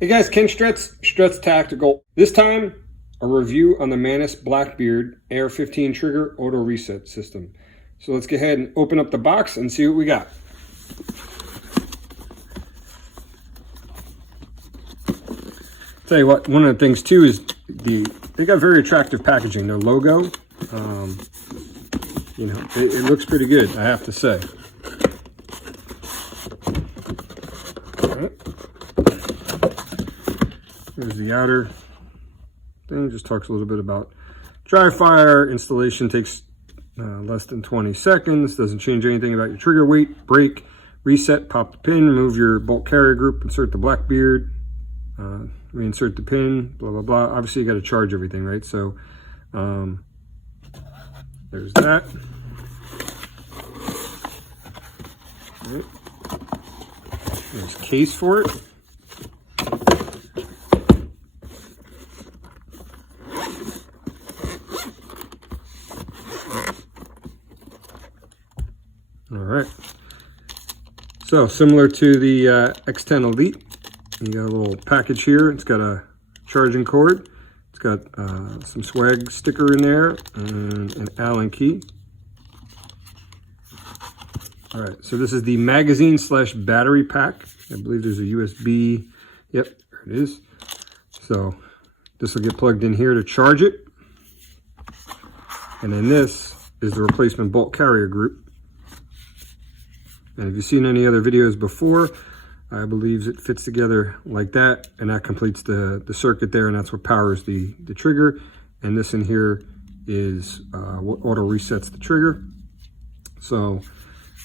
Hey guys, Ken Struts Tactical. This time, a review on the Mantis Blackbeard AR15 trigger auto reset system. So let's go ahead and open up the box and see what we got. Tell you what, one of the things too is they got very attractive packaging. Their logo, you know, it looks pretty good, I have to say. Here's the outer thing. Just talks a little bit about dry fire. Installation takes less than 20 seconds. Doesn't change anything about your trigger weight. Break, reset, pop the pin, remove your bolt carrier group, insert the Blackbeard, reinsert the pin, blah, blah, blah. Obviously, you got to charge everything, right? So there's that. All right. There's a case for it. All right, so similar to the X10 Elite, you got a little package here. It's got a charging cord. It's got some swag sticker in there and an Allen key. All right, so this is the magazine / battery pack. I believe there's a USB. Yep, there it is. So this will get plugged in here to charge it. And then this is the replacement bolt carrier group. And if you've seen any other videos before, I believe it fits together like that, and that completes the circuit there, and that's what powers the trigger. And this in here is what auto resets the trigger. So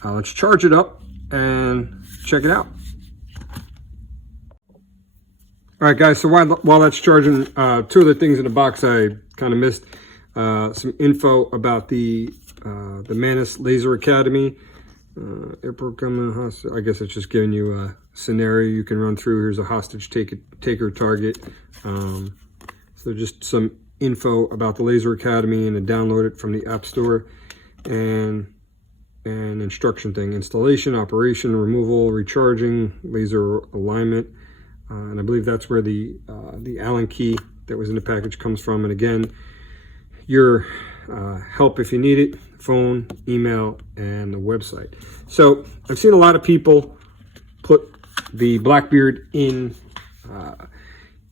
let's charge it up and check it out. All right, guys, so while that's charging, two other things in the box I kind of missed. Some info about the Mantis Laser Academy. Airport coming, I guess it's just giving you a scenario you can run through. Here's a hostage taker target. So just some info about the Laser Academy, and to download it from the App Store, and an instruction thing: installation, operation, removal, recharging, laser alignment, and I believe that's where the Allen key that was in the package comes from. And again, your help if you need it, phone, email, and the website. So I've seen a lot of people put the Blackbeard in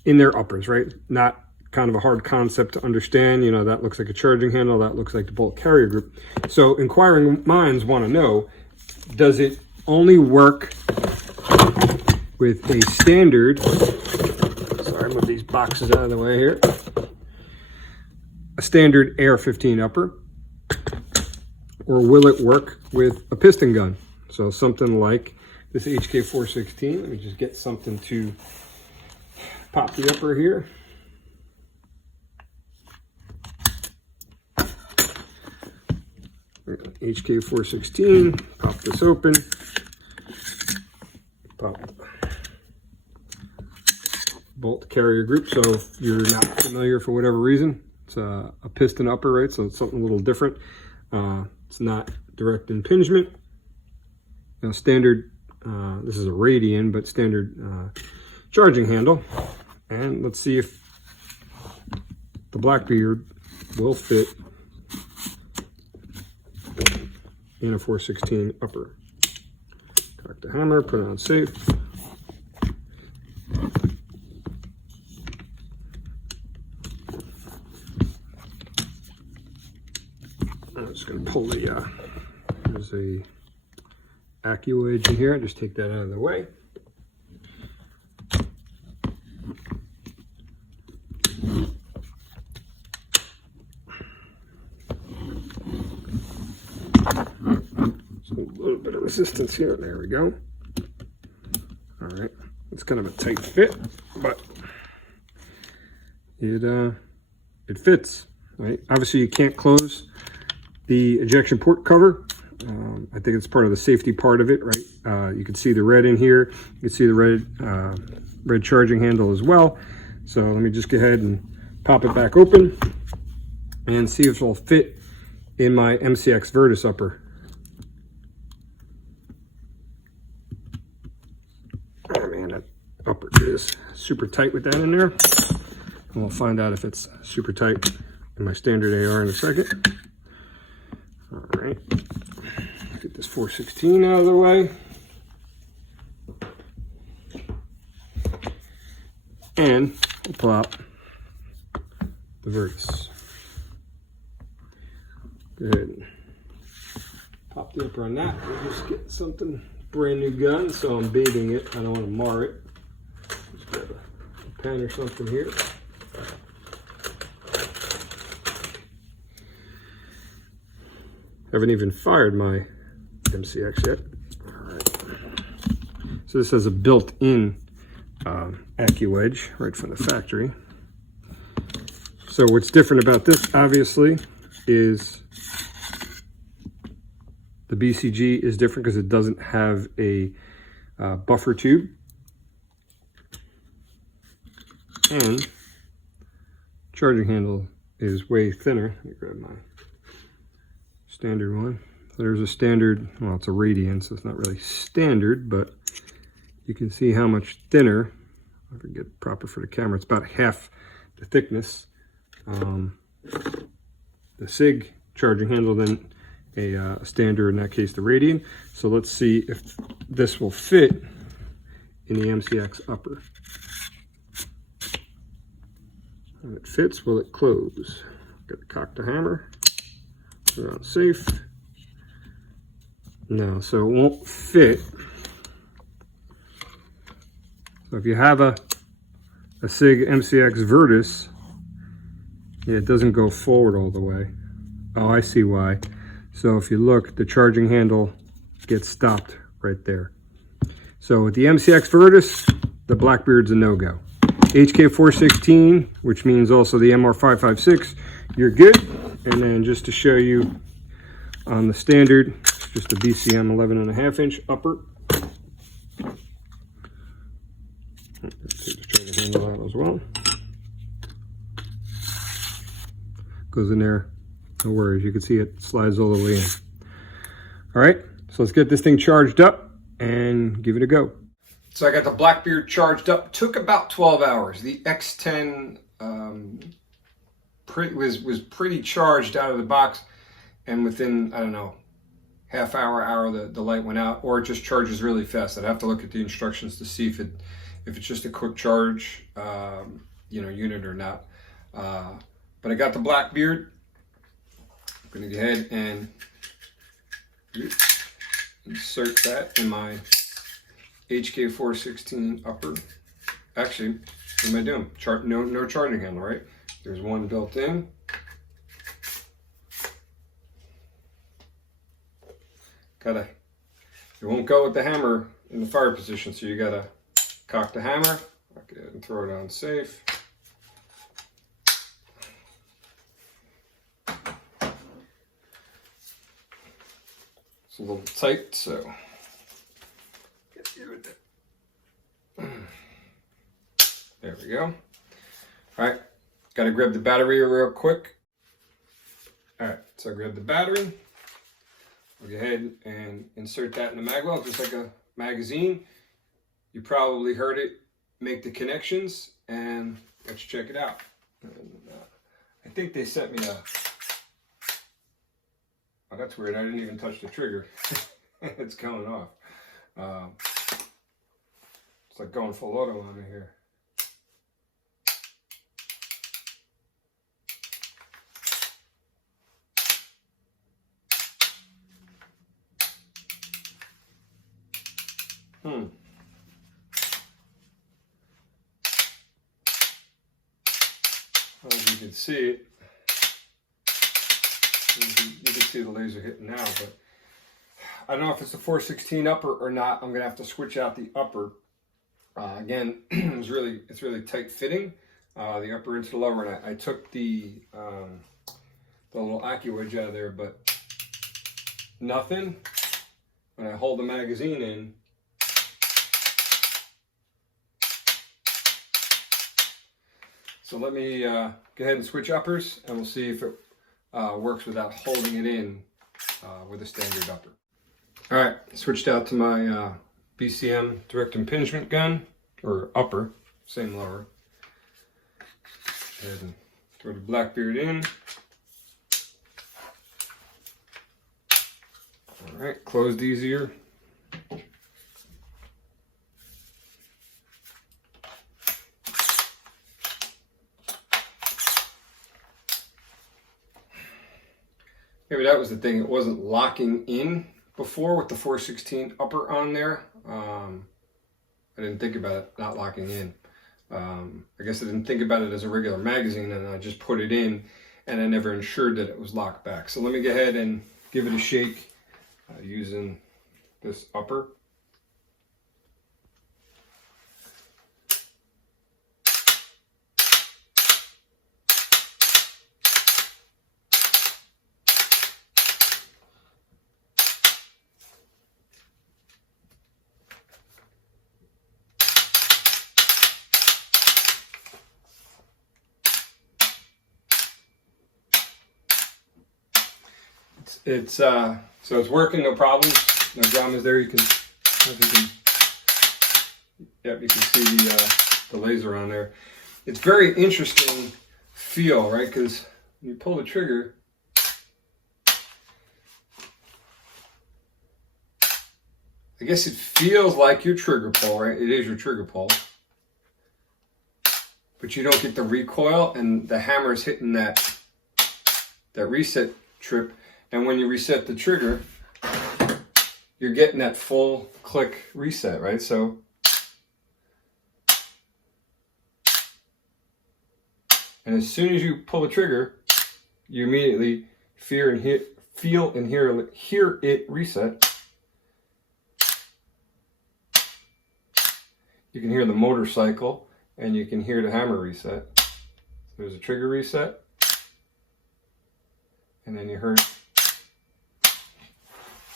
their uppers, right? Not kind of a hard concept to understand. You know, that looks like a charging handle, that looks like the bolt carrier group. So inquiring minds want to know, does it only work with a standard, sorry, move these boxes out of the way here, a standard AR15 upper, or will it work with a piston gun? So something like this HK416. Let me just get something to pop the upper here. HK416, pop this open, pop bolt carrier group. So if you're not familiar for whatever reason, it's a piston upper, right? So it's something a little different. It's not direct impingement. Now standard, this is a Radian, but standard charging handle. And let's see if the Blackbeard will fit in a 416 upper. Cock the hammer, put it on safe. I'm just going to pull the, there's a Accu edge in here. Just take that out of the way. So a little bit of resistance here. There we go. All right. It's kind of a tight fit, but it fits, right? Obviously, you can't close the ejection port cover. I think it's part of the safety part of it, right? You can see the red in here. You can see the red charging handle as well. So let me just go ahead and pop it back open and see if it'll fit in my MCX Virtus upper. Oh man, that upper is super tight with that in there. And we'll find out if it's super tight in my standard AR in a second. All right, get this 416 out of the way. And we'll pull out the Virtus. Go ahead and pop the upper on that. We'll just get something, brand new gun, so I'm bathing it. I don't want to mar it. Just grab a pen or something here. Haven't even fired my MCX yet. All right. So this has a built-in AccuEdge right from the factory. So what's different about this, obviously, is the BCG is different because it doesn't have a buffer tube. And charging handle is way thinner. Let me grab my standard one. So there's a standard, well, it's a Radiant, so it's not really standard, but you can see how much thinner. I forget proper for the camera. It's about half the thickness. The SIG charging handle than a standard, in that case the Radiant. So let's see if this will fit in the MCX upper. If it fits, will it close? Got to cock the hammer. Put it on safe. No, so it won't fit. So if you have a SIG MCX Virtus, yeah, it doesn't go forward all the way. Oh, I see why. So if you look, the charging handle gets stopped right there. So with the MCX Virtus, the Blackbeard's a no-go. HK416, which means also the MR556, you're good. And then just to show you on the standard, it's just a BCM 11.5-inch upper. Let's take the charging handle out as well. Goes in there, no worries. You can see it slides all the way in. All right, so let's get this thing charged up and give it a go. So I got the Blackbeard charged up. Took about 12 hours. The X10 was pretty charged out of the box, and within, I don't know, half hour, the light went out, or it just charges really fast. I'd have to look at the instructions to see if it's just a quick charge, unit or not. But I got the Blackbeard. I'm gonna go ahead and insert that in my HK416 upper. Actually, what am I doing? No charging handle, right? There's one built in. It won't go with the hammer in the fire position, so you gotta cock the hammer, go ahead and throw it on safe. It's a little tight, so get you with it. There we go. All right, got to grab the battery real quick. All right, so I grab the battery. I'll go ahead and insert that in the mag well, just like a magazine. You probably heard it make the connections, and let's check it out. And, I think they sent me a... Oh, that's weird. I didn't even touch the trigger. It's going off. It's like going full auto on it here. As you can see it, you can see the laser hitting now, but I don't know if it's the 416 upper or not. I'm gonna have to switch out the upper. Again, it's really tight fitting, the upper into the lower, and I took the little AccuEdge out of there, but nothing. When I hold the magazine in, so let me go ahead and switch uppers, and we'll see if it works without holding it in with a standard upper. All right, switched out to my BCM direct impingement gun, or upper. same lower. Go ahead and throw the Blackbeard in. All right, closed easier. Maybe that was the thing, it wasn't locking in before with the 4/16 upper on there. I didn't think about it not locking in. I guess I didn't think about it as a regular magazine, and I just put it in and I never ensured that it was locked back. So let me go ahead and give it a shake using this upper. So it's working, no problems, no dramas there. You can see the laser on there. It's very interesting feel, right? Because when you pull the trigger, I guess it feels like your trigger pull, right? It is your trigger pull, but you don't get the recoil, and the hammer's hitting that reset trip. And when you reset the trigger, you're getting that full click reset, right? So and as soon as you pull the trigger, you immediately feel and hear it reset. You can hear the motorcycle, and you can hear the hammer reset. There's a trigger reset, and then you heard.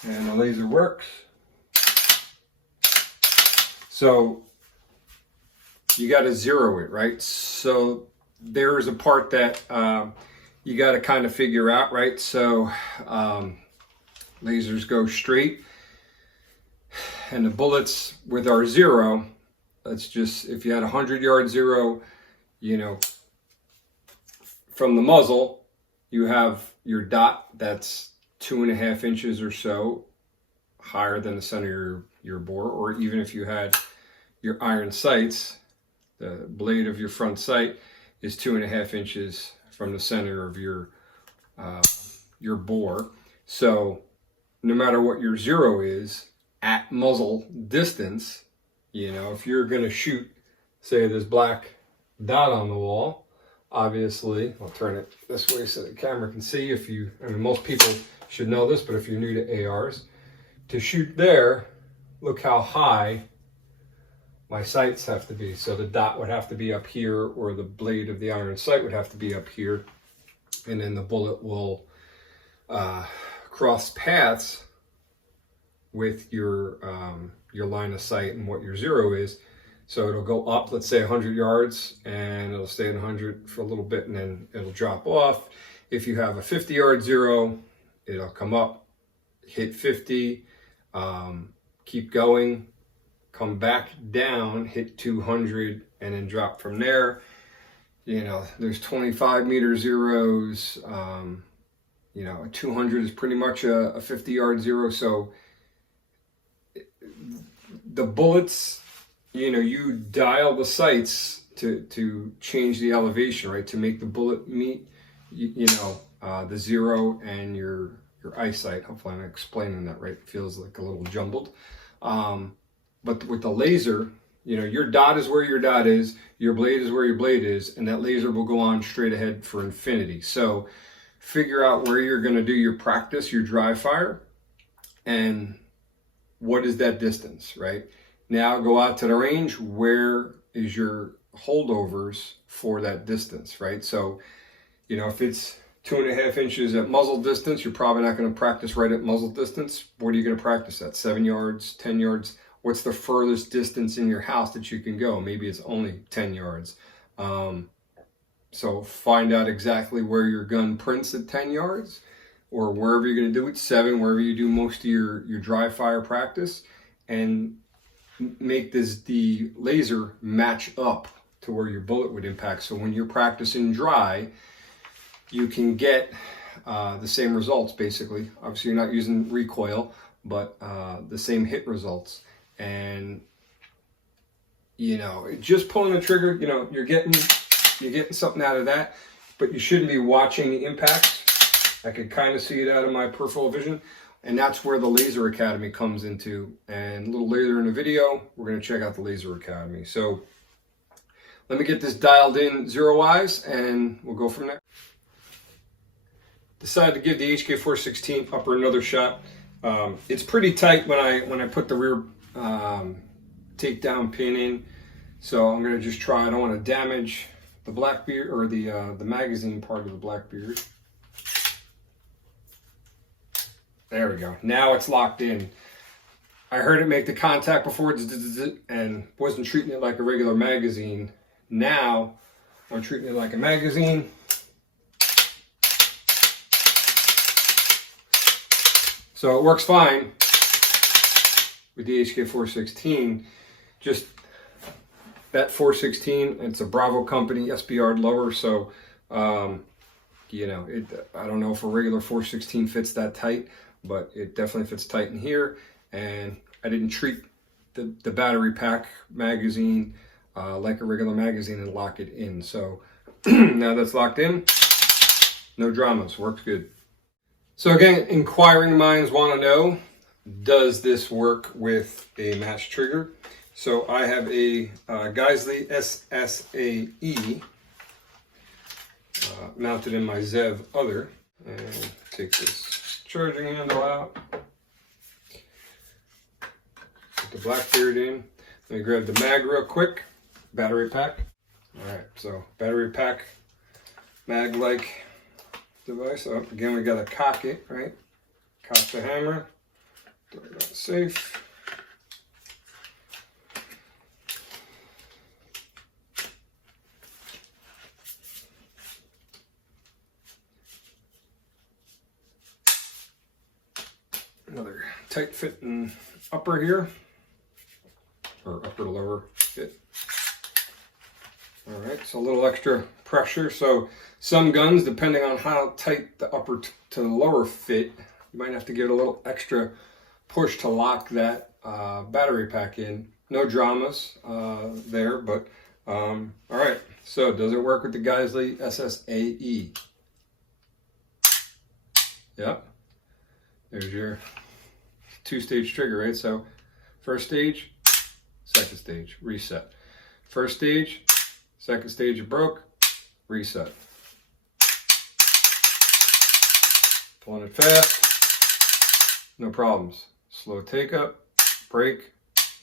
And the laser works. So you got to zero it, right? So there is a part that you got to kind of figure out, right? So lasers go straight, and the bullets with our zero, that's just, if you had 100-yard zero, you know, from the muzzle, you have your dot that's 2.5 inches or so higher than the center of your bore, or even if you had your iron sights, the blade of your front sight is 2.5 inches from the center of your bore. So no matter what your zero is at muzzle distance, you know, if you're going to shoot, say, this black dot on the wall, obviously, I'll turn it this way so the camera can see. I mean, most people should know this, but if you're new to ARs, to shoot there, look how high my sights have to be. So the dot would have to be up here, or the blade of the iron sight would have to be up here, and then the bullet will cross paths with your line of sight and what your zero is. So it'll go up, let's say 100 yards, and it'll stay at 100 for a little bit, and then it'll drop off. If you have a 50-yard zero, it'll come up, hit 50, keep going, come back down, hit 200, and then drop from there. You know, there's 25-meter zeros. You know, a 200 is pretty much a 50-yard zero. So the bullets, you know, you dial the sights to change the elevation, right? To make the bullet meet, you know, the zero and your eyesight. Hopefully I'm explaining that right. It feels like a little jumbled. But with the laser, you know, your dot is where your dot is, your blade is where your blade is, and that laser will go on straight ahead for infinity. So figure out where you're going to do your practice, your dry fire, and what is that distance, right? Now go out to the range. Where is your holdovers for that distance, right? So, you know, if it's 2.5 inches at muzzle distance, you're probably not going to practice right at muzzle distance. What are you going to practice at? 7 yards, 10 yards? What's the furthest distance in your house that you can go? Maybe it's only 10 yards. So find out exactly where your gun prints at 10 yards, or wherever you're going to do it, 7, wherever you do most of your dry fire practice, and make the laser match up to where your bullet would impact. So when you're practicing dry, you can get the same results basically. Obviously you're not using recoil, but the same hit results. And you know, just pulling the trigger, you know, you're getting something out of that, but you shouldn't be watching the impacts. I could kind of see it out of my peripheral vision, and that's where the Laser Academy comes into. And a little later in the video, we're going to check out the Laser Academy. So let me get this dialed in zero-wise, and we'll go from there. Decided to give the HK416 upper another shot. It's pretty tight when I put the rear takedown pin in, so I'm going to just try. I don't want to damage the Blackbeard or the magazine part of the Blackbeard. There we go. Now it's locked in. I heard it make the contact before and wasn't treating it like a regular magazine. Now I'm treating it like a magazine. So it works fine with the HK416. Just that 416, it's a Bravo company SBR lower, so you know, I don't know if a regular 416 fits that tight, but it definitely fits tight in here. And I didn't treat the battery pack magazine like a regular magazine and lock it in. So now that's locked in, no dramas, works good. So again, inquiring minds want to know, does this work with a match trigger? So I have a Geissele SSAE mounted in my Zev other, and take this charging handle out, put the Blackbeard in. Let me grab the mag real quick, battery pack. All right, so battery pack, mag-like device. Oh, again, we got to cock it, right? Cock the hammer, throw that safe. Another tight fit in upper here, or upper to lower fit. All right, so a little extra pressure. So some guns, depending on how tight the upper to the lower fit, you might have to give it a little extra push to lock that battery pack in. No dramas there, but all right. So does it work with the Geissele SSAE? Yep. There's your two-stage trigger, right? So first stage, second stage, reset. First stage, second stage it broke, reset. Pulling it fast, no problems. Slow take up, break,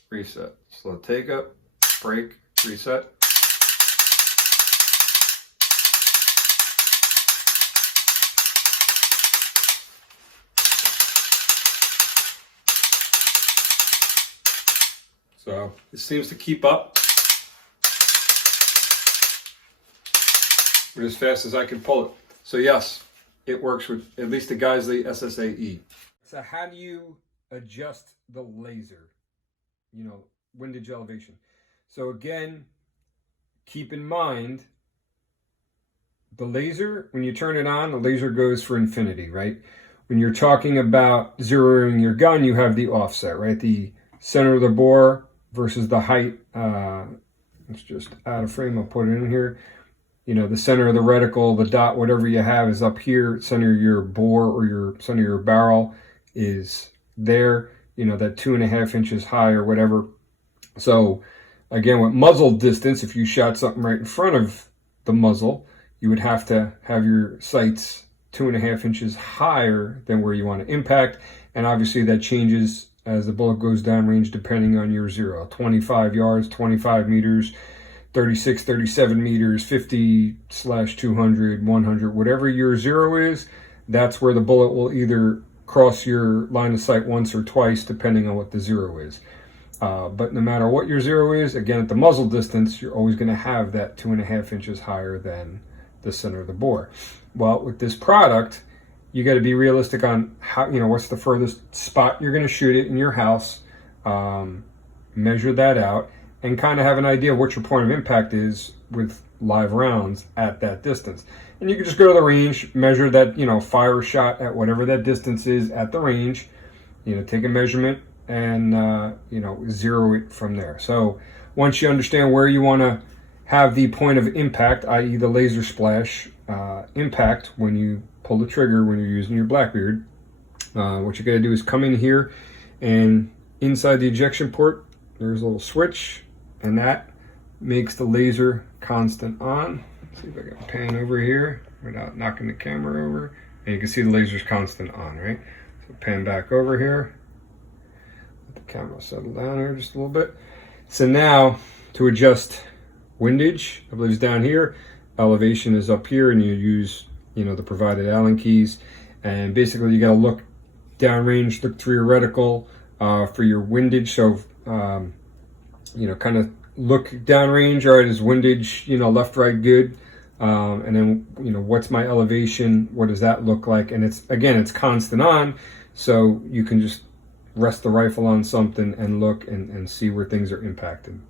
reset. Slow take up, break, reset. So it seems to keep up as fast as I can pull it. So yes, it works with at least the Geissele SSAE. So how do you adjust the laser? You know, windage elevation. So again, keep in mind, the laser, when you turn it on, the laser goes for infinity, right? When you're talking about zeroing your gun, you have the offset, right? The center of the bore versus the height. It's just out of frame, I'll put it in here. You know, the center of the reticle, the dot, whatever you have is up here. Center of your bore or your center of your barrel is there. You know, that 2.5 inches high or whatever. So again, with muzzle distance, if you shot something right in front of the muzzle, you would have to have your sights 2.5 inches higher than where you want to impact. And obviously that changes as the bullet goes downrange depending on your zero. 25 yards, 25 meters, 36, 37 meters, 50/200, 100, whatever your zero is, that's where the bullet will either cross your line of sight once or twice depending on what the zero is. But no matter what your zero is, again, at the muzzle distance, you're always going to have that 2.5 inches higher than the center of the bore. Well, with this product, you got to be realistic on how, you know, what's the furthest spot you're going to shoot it in your house. Measure that out. and kind of have an idea of what your point of impact is with live rounds at that distance. And you can just go to the range, measure that, fire a shot at whatever that distance is at the range, take a measurement and, zero it from there. So once you understand where you want to have the point of impact, i.e. the laser splash impact when you pull the trigger when you're using your Blackbeard, what you're going to do is come in here, and inside the ejection port, there's a little switch, and that makes the laser constant on. Let's see if I can pan over here without knocking the camera over. And you can see the laser's constant on, right? So pan back over here. Let the camera settle down here just a little bit. So now, to adjust windage, I believe it's down here. Elevation is up here, and you use, the provided Allen keys. And basically, you got to look downrange, look through your reticle for your windage. So, kind of look downrange. All right, is windage, left, right, good. And then, what's my elevation? What does that look like? And it's constant on. So you can just rest the rifle on something and look and see where things are impacted.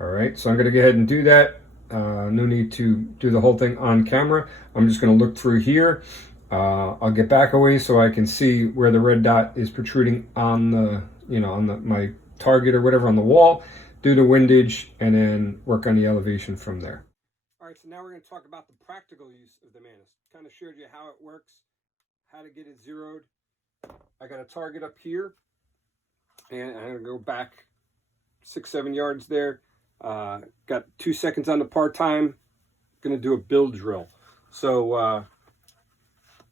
All right, so I'm going to go ahead and do that. No need to do the whole thing on camera. I'm just going to look through here. I'll get back away so I can see where the red dot is protruding on the, my target or whatever on the wall, do the windage, and then work on the elevation from there. All right, so now we're going to talk about the practical use of the Mantis. Kind of showed you how it works, how to get it zeroed. I got a target up here, and I'm going to go back 6-7 yards there. Got 2 seconds on the part time. Going to do a build drill. So I'll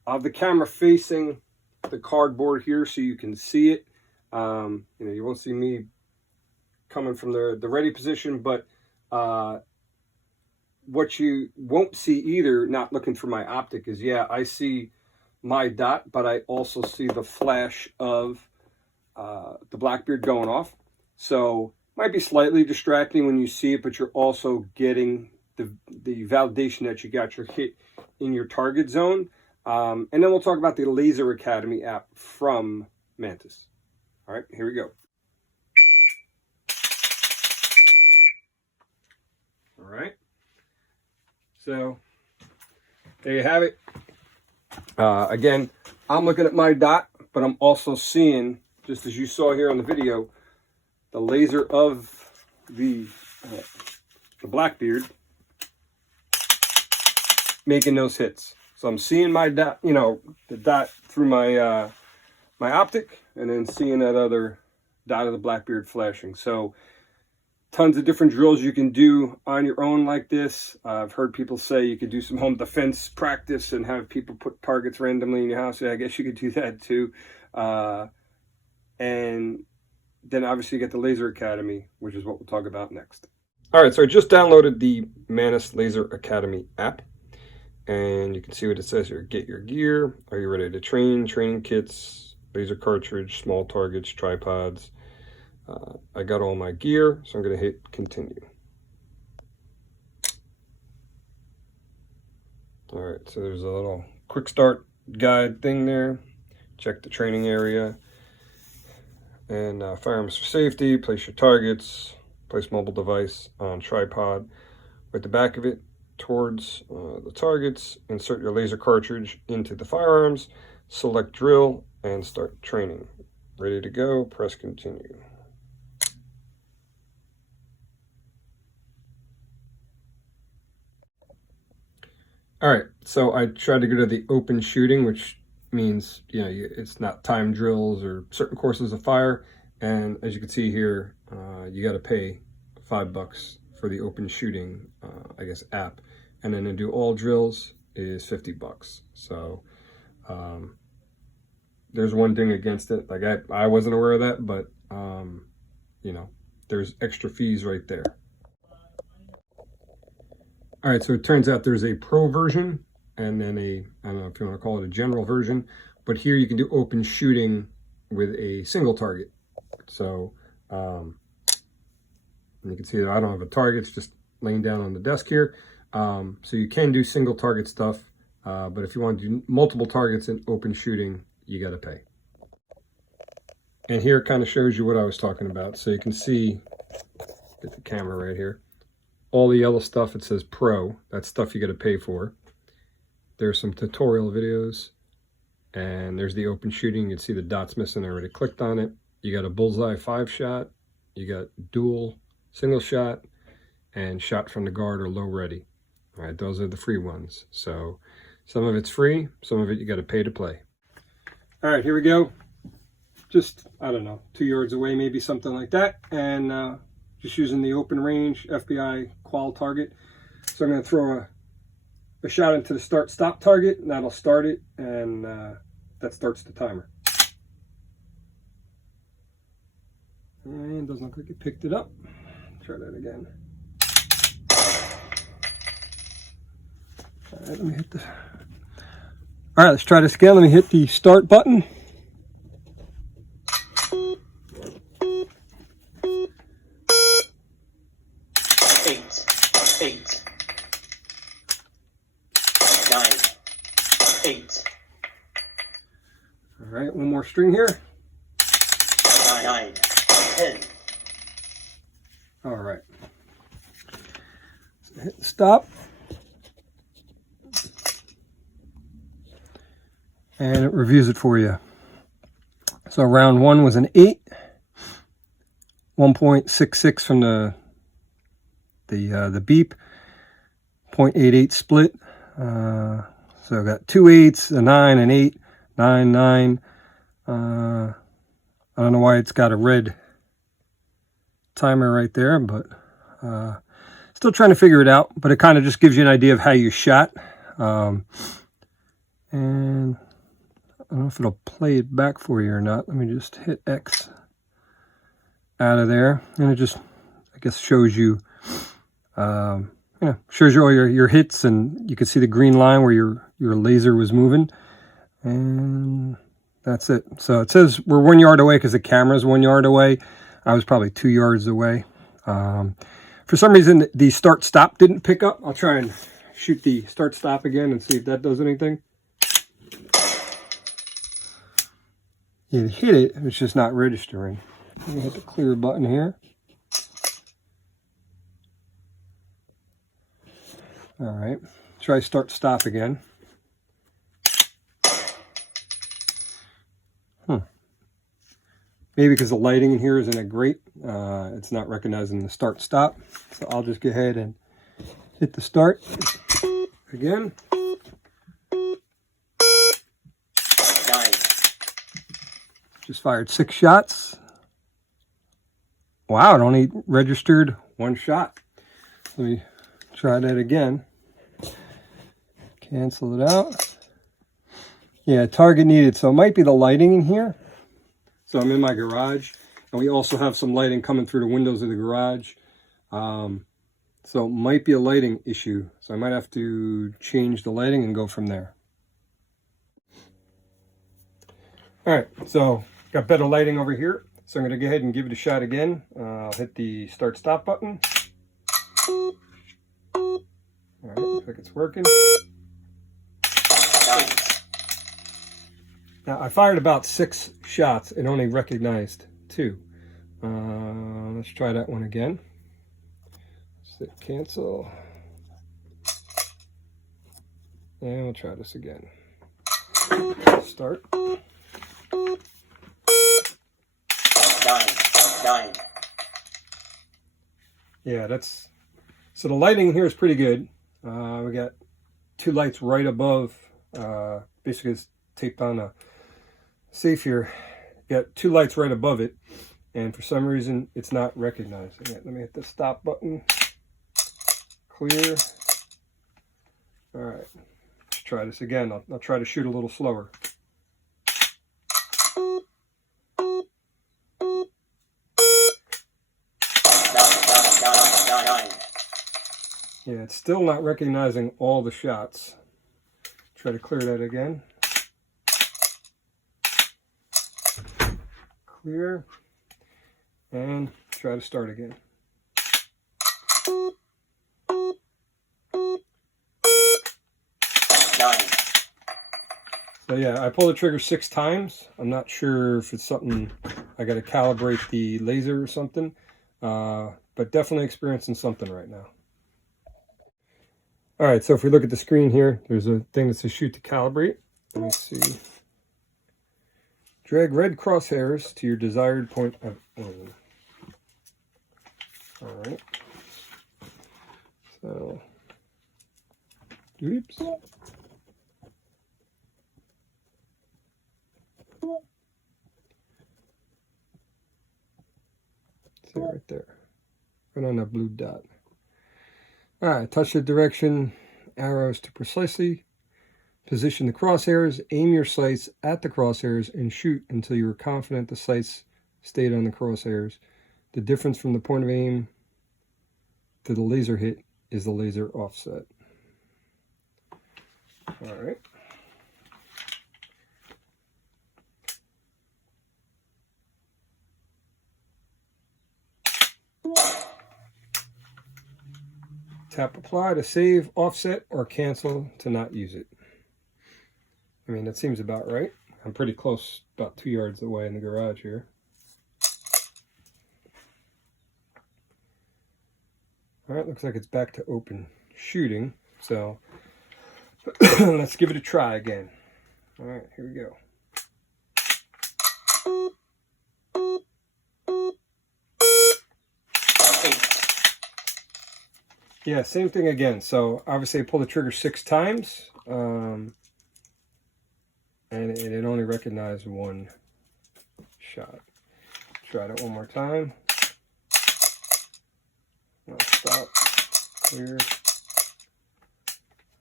have the camera facing the cardboard here so you can see it. You won't see me coming from the ready position, but what you won't see either, not looking through my optic, is I see my dot, but I also see the flash of the Blackbeard going off. So might be slightly distracting when you see it, but you're also getting the validation that you got your hit in your target zone. And then we'll talk about the Laser Academy app from Mantis. All right, here we go. All right. So there you have it. Again, I'm looking at my dot, but I'm also seeing, just as you saw here on the video, the laser of the Blackbeard making those hits. So I'm seeing my dot, the dot through my my optic, and then seeing that other dot of the Blackbeard flashing. So tons of different drills you can do on your own like this. I've heard people say you could do some home defense practice and have people put targets randomly in your house. Yeah, I guess you could do that too. And then obviously you get the Laser Academy, which is what we'll talk about next. All right, so I just downloaded the Mantis Laser Academy app. And you can see what it says here. Get your gear. Are you ready to train? Training kits, laser cartridge, small targets, tripods. I got all my gear, so I'm going to hit continue. All right, so there's a little quick start guide thing there. Check the training area. And firearms for safety. Place your targets. Place mobile device on tripod with the back of it towards the targets. Insert your laser cartridge into the firearms. Select drill and start training. Ready to go. Press continue. All right, so I tried to go to the open shooting, which means, it's not time drills or certain courses of fire. And as you can see here, you got to pay $5 for the open shooting, app. And then to do all drills is $50. So there's one thing against it. Like I wasn't aware of that, but there's extra fees right there. All right, so it turns out there's a pro version and then I don't know if you want to call it a general version, but here you can do open shooting with a single target. So you can see that I don't have a target, it's just laying down on the desk here. So you can do single target stuff, but if you want to do multiple targets in open shooting, you got to pay. And here it kind of shows you what I was talking about. So you can see Get the camera right here. All the yellow stuff, it says Pro. That's stuff you got to pay for. There's some tutorial videos. And there's the open shooting. You can see the dots missing. I already clicked on it. You got a bullseye 5-shot. You got dual single shot and shot from the guard or low ready. All right, those are the free ones. So some of it's free, some of it you got to pay to play. All right, here we go. Just, I don't know, 2 yards away, maybe something like that. And just using the open range FBI qual target. So I'm going to throw a shot into the start stop target, and that'll start it, and that starts the timer. And doesn't look like it picked it up. Try that again. All right, let me hit the... All right, let's try this again. Let me hit the start button. Eight. 9. 8. All right, one more string here. 9. 10. All right. So hit stop. And it reviews it for you. So round 1 was an 8. 1.66 from the beep. 0.88 split. So I got 2 8s, a 9, an 8, 9, 9. I don't know why it's got a red timer right there, but still trying to figure it out. But it kind of just gives you an idea of how you shot. And I don't know if it'll play it back for you or not. Let me just hit X out of there, and it just, I guess, shows you. Shows you all your hits, and you can see the green line where your laser was moving, and that's it. So it says we're 1 yard away because the camera's 1 yard away. I was probably 2 yards away. For some reason, the start stop didn't pick up. I'll try and shoot the start stop again and see if that does anything. It hit it, it's just not registering. Let me hit the clear button here. All right, try start stop again. Maybe because the lighting in here isn't that great, it's not recognizing the start stop. So I'll just go ahead and hit the start again. 9. Just fired 6 shots. Wow, it only registered 1 shot. Let me try that again. Cancel it out. Yeah, target needed. So it might be the lighting in here. So I'm in my garage, and we also have some lighting coming through the windows of the garage. So it might be a lighting issue. So I might have to change the lighting and go from there. All right, so got better lighting over here. So I'm going to go ahead and give it a shot again. I'll hit the start stop button. All right, looks like it's working. Now I fired about 6 shots and only recognized 2. Let's try that one again. Let's hit cancel. And we'll try this again. Start. 9. Yeah, that's, so the lighting here is pretty good. We got 2 lights right above, basically it's taped on a safe here. You got 2 lights right above it, and for some reason it's not recognizing it. Let me hit the stop button. Clear. All right, let's try this again. I'll try to shoot a little slower. Yeah, it's still not recognizing all the shots. Try to clear that again. Clear. And try to start again. So yeah, I pulled the trigger 6 times. I'm not sure if it's something, I got to calibrate the laser or something. But but definitely experiencing something right now. All right, so if we look at the screen here, there's a thing that says shoot to calibrate. Let me see. Drag red crosshairs to your desired point of aim. All right. So, oops. See right there. Right on that blue dot. All right, touch the direction arrows to precisely position the crosshairs, aim your sights at the crosshairs, and shoot until you are confident the sights stayed on the crosshairs. The difference from the point of aim to the laser hit is the laser offset. All right. Tap apply to save, offset, or cancel to not use it. I mean, that seems about right. I'm pretty close, about 2 yards away in the garage here. All right, looks like it's back to open shooting. So let's give it a try again. All right, here we go. Yeah, same thing again. So obviously I pull the trigger 6 times, and it only recognized one shot. Try that one more time. Stop. Clear.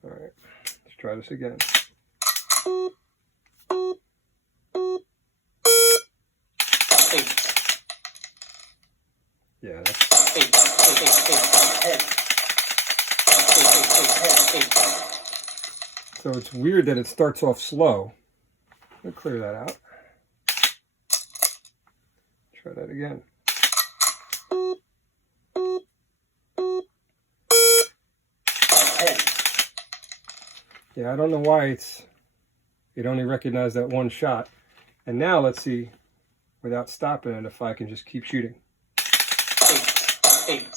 All right, let's try this again. Yeah, that's... So it's weird that it starts off slow. I'll clear that out. Try that again. Yeah, I don't know why it only recognized that one shot. And now let's see, without stopping it, if I can just keep shooting. 8.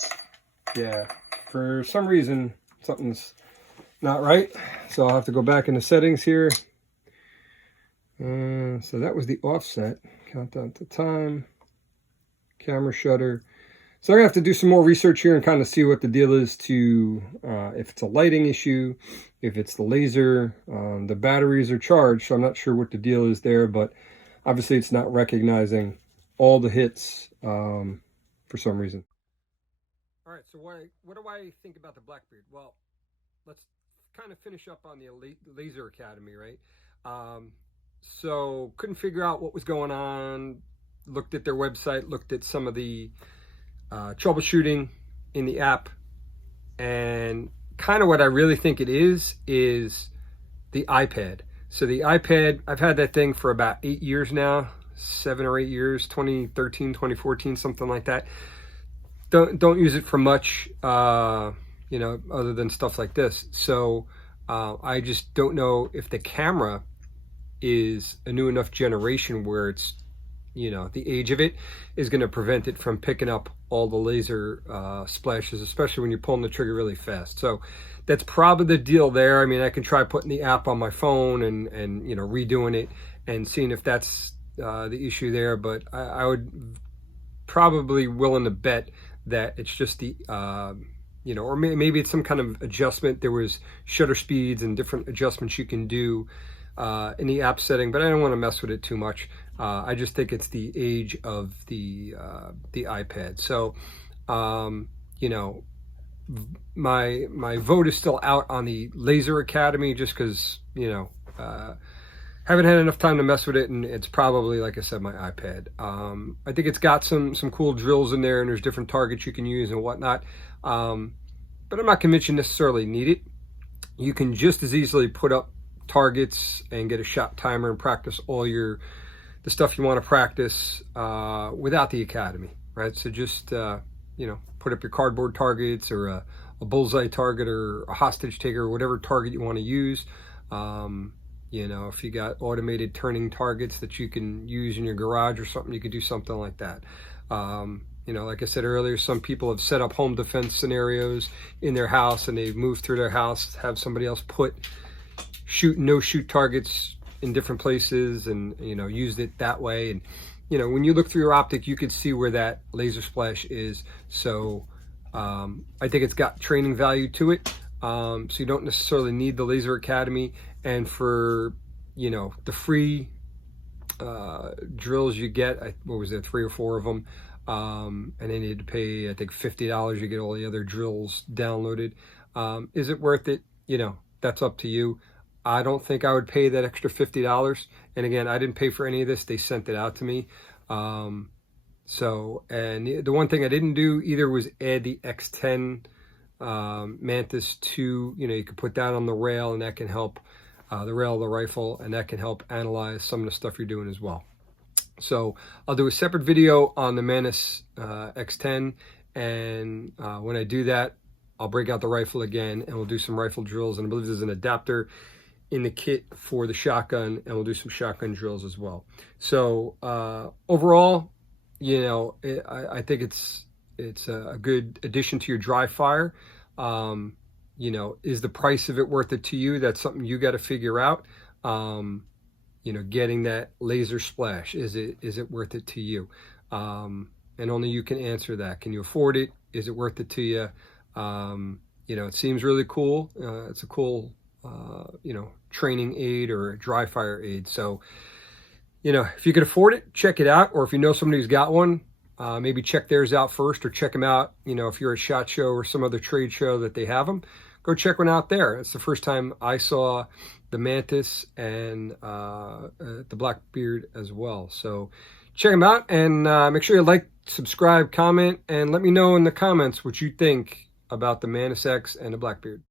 Yeah, for some reason, something's not right. So I'll have to go back into settings here. So that was the offset. Count down to time. Camera shutter. So I'm going to have to do some more research here and kind of see what the deal is to, if it's a lighting issue, if it's the laser. The batteries are charged, so I'm not sure what the deal is there, but obviously it's not recognizing all the hits for some reason. All right, so what do I think about the Blackbeard? Well, let's kind of finish up on the Laser Academy, right? So couldn't figure out what was going on. Looked at their website, looked at some of the troubleshooting in the app, and kind of what I really think it is the iPad. So the iPad, I've had that thing for about 8 years now, 7 or 8 years, 2013, 2014, something like that. Don't use it for much, you know, other than stuff like this. So I just don't know if the camera is a new enough generation where it's, you know, the age of it is going to prevent it from picking up all the laser splashes, especially when you're pulling the trigger really fast. So that's probably the deal there. I mean, I can try putting the app on my phone and you know, redoing it and seeing if that's the issue there. But I would probably willing to bet that it's just the, you know, or maybe it's some kind of adjustment. There was shutter speeds and different adjustments you can do in the app setting, but I don't want to mess with it too much. I just think it's the age of the iPad. So, you know, my vote is still out on the Laser Academy just because, you know, haven't had enough time to mess with it, and it's probably, like I said, my iPad. I think it's got some cool drills in there, and there's different targets you can use and whatnot. But I'm not convinced you necessarily need it. You can just as easily put up targets and get a shot timer and practice all the stuff you want to practice without the Academy, right? So just you know, put up your cardboard targets or a bullseye target or a hostage taker or whatever target you want to use. You know, if you got automated turning targets that you can use in your garage or something, you could do something like that. You know, like I said earlier, some people have set up home defense scenarios in their house, and they've moved through their house, have somebody else put shoot and no shoot targets in different places, and, you know, used it that way. And, you know, when you look through your optic, you can see where that laser splash is. So I think it's got training value to it. So you don't necessarily need the Laser Academy. And for, you know, the free drills you get, what was it, 3 or 4 of them, and then you had to pay, I think, $50. You get all the other drills downloaded. Is it worth it? You know, that's up to you. I don't think I would pay that extra $50. And again, I didn't pay for any of this. They sent it out to me. So, and the one thing I didn't do either was add the X10 Mantis to, you know, you can put that on the rail, and that can help the rail of the rifle, and that can help analyze some of the stuff you're doing as well. So I'll do a separate video on the Mantis X10, and when I do that, I'll break out the rifle again, and we'll do some rifle drills. And I believe there's an adapter in the kit for the shotgun, and we'll do some shotgun drills as well. So overall, you know, I think it's a good addition to your dry fire. You know, is the price of it worth it to you? That's something you got to figure out. You know, getting that laser splash, is it worth it to you? And only you can answer that. Can you afford it? Is it worth it to you? You know, it seems really cool. It's a cool, you know, training aid or a dry fire aid. So, you know, if you can afford it, check it out. Or if you know somebody who's got one, maybe check theirs out first, or check them out. You know, if you're at SHOT Show or some other trade show that they have them, go check one out there. It's the first time I saw the Mantis and the Blackbeard as well. So check them out, and make sure you like, subscribe, comment, and let me know in the comments what you think about the Mantis X and the Blackbeard.